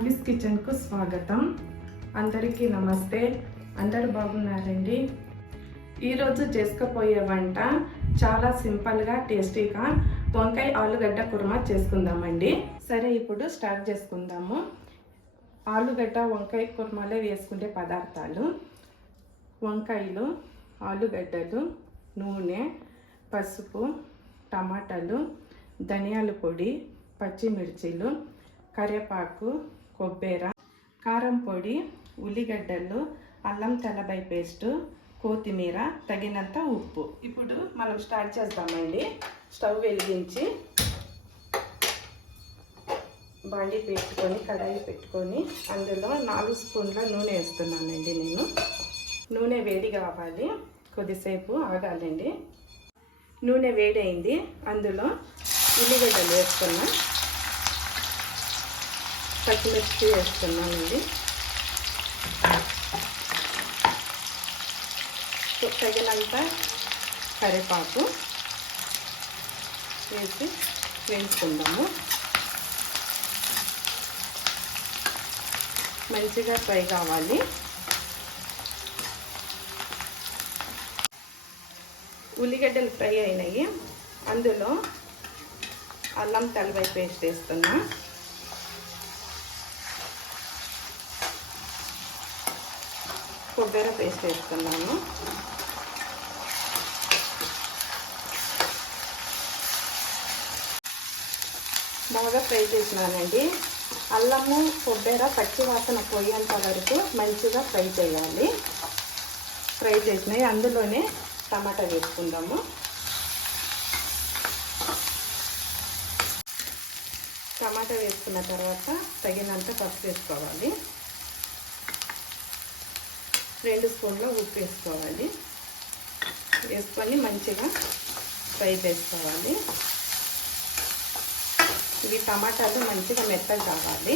అన్విస్ కిచెన్కు స్వాగతం. అందరికీ నమస్తే. అందరూ బాగున్నారండి? ఈరోజు చేసుకుపోయే వంట చాలా సింపుల్గా టేస్టీగా వంకాయ ఆలుగడ్డ కుర్మా చేసుకుందామండి. సరే, ఇప్పుడు స్టార్ట్ చేసుకుందాము. ఆలుగడ్డ వంకాయ కుర్మాలో వేసుకునే పదార్థాలు: వంకాయలు, ఆలుగడ్డలు, నూనె, పసుపు, టమాటాలు, ధనియాల పొడి, పచ్చిమిర్చీలు, కరివేపాకు, కొబ్బరి, కారం పొడి, ఉల్లిగడ్డలు, అల్లం తెల్లబాయి పేస్టు, కొత్తిమీర, తగినంత ఉప్పు. ఇప్పుడు మనం స్టార్ట్ చేద్దామండి. స్టవ్ వెలిగించి బాండీ పెట్టుకొని కడాయి పెట్టుకొని అందులో 4 స్పూన్ల నూనె వేస్తున్నానండి. నేను నూనె వేడి కావాలి, కొద్దిసేపు ఆగాలండి. నూనె వేడైంది, అందులో ఉల్లిగడ్డలు వేస్తున్నా, పచ్చిమిర్చి వేస్తున్నానండి, తగినంత కరివేపాకు వేసి వేసుకుందాము. మంచిగా ఫ్రై కావాలి. ఉల్లిగడ్డలు ఫ్రై అయినాయి, అందులో అల్లం తెల్లబాయి పేస్ట్ వేస్తున్నా, కొబ్బరి పేస్ట్ వేస్తున్నాను, బాగా ఫ్రై చేసినానండి. అల్లము కొబ్బరి పచ్చి వాసన పోయేంత వరకు మంచిగా ఫ్రై చేయాలి. ఫ్రై చేసినాయి, అందులోనే టమాటా వేసుకుందాము. టమాటా వేసుకున్న తర్వాత తగినంత పసుపు వేసుకోవాలి, 2 స్పూన్ల ఉప్పు వేసుకోవాలి. వేసుకొని మంచిగా ఫ్రై చేసుకోవాలి. ఇవి టమాటాలు మంచిగా మెత్తగా కావాలి.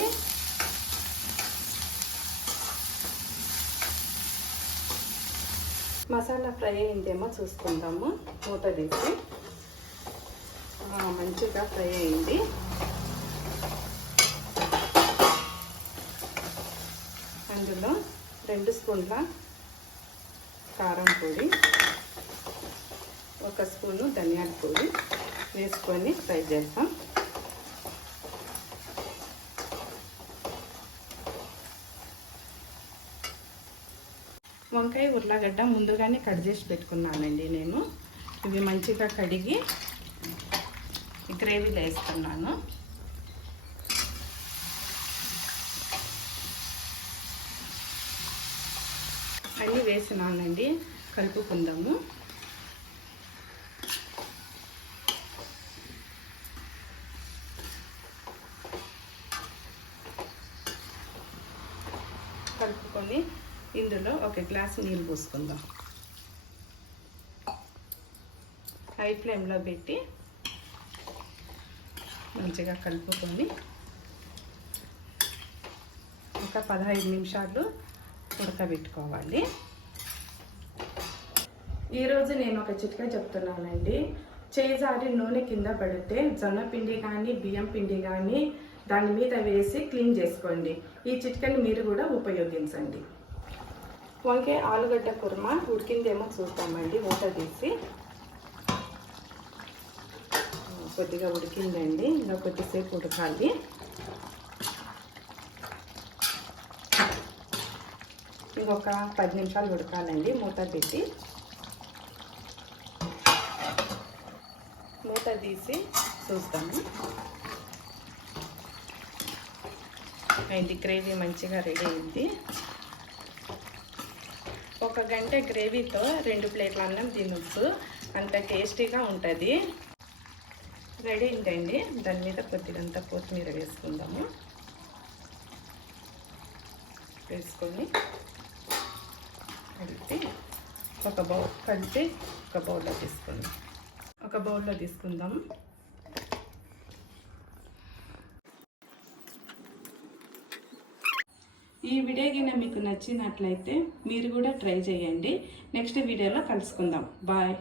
మసాలా ఫ్రై అయిందేమో చూసుకుందాము. మూత తీసి మంచిగా ఫ్రై అయింది. అందులో 2 స్పూన్ల కారం పొడి, 1 స్పూను ధనియాల పొడి వేసుకొని ఫ్రై చేస్తాం. వంకాయ ఉర్లగడ్డ ముందుగానే కట్ చేసి పెట్టుకున్నానండి. నేను ఇవి మంచిగా కడిగి గ్రేవీలో వేస్తున్నాను. అన్నీ వేసినానండి, కలుపుకుందాము. కలుపుకొని ఇందులో 1 గ్లాసు నీళ్ళు పోసుకుందాం. హై ఫ్లేమ్లో పెట్టి మంచిగా కలుపుకొని ఒక 15 నిమిషాలు ఉడకబెట్టుకోవాలి. ఈరోజు నేను ఒక చిట్కా చెప్తున్నానండి. చేయి జారి నూనె కింద పడితే జొన్న పిండి కానీ బియ్యం పిండి కానీ దాని మీద వేసి క్లీన్ చేసుకోండి. ఈ చిట్కాని మీరు కూడా ఉపయోగించండి. వంకాయ ఆలుగడ్డ కుర్మా ఉడికిందేమో చూస్తామండి. మూత తీసి కొద్దిగా ఉడికిందండి, ఇంకా కొద్దిసేపు ఉడకాలి. ఇంకొక 10 నిమిషాలు ఉడకాలండి. మూత పెట్టి మూత తీసి చూస్తాము. అయింది, గ్రేవీ మంచిగా రెడీ అయింది. 1 గంట గ్రేవీతో 2 ప్లేట్ల అన్నం తినొచ్చు, అంత టేస్టీగా ఉంటుంది. రెడీ అయిందండి. దాని మీద కొద్దిగంత కొత్తిమీర వేసుకుందాము. వేసుకొని కలిపి ఒక బౌల్లో తీసుకుందాం. ఒక బౌల్లో తీసుకుందాము. ఈ వీడియో కింద మీకు నచ్చినట్లయితే మీరు కూడా ట్రై చేయండి. నెక్స్ట్ వీడియోలో కలుసుకుందాం. బాయ్.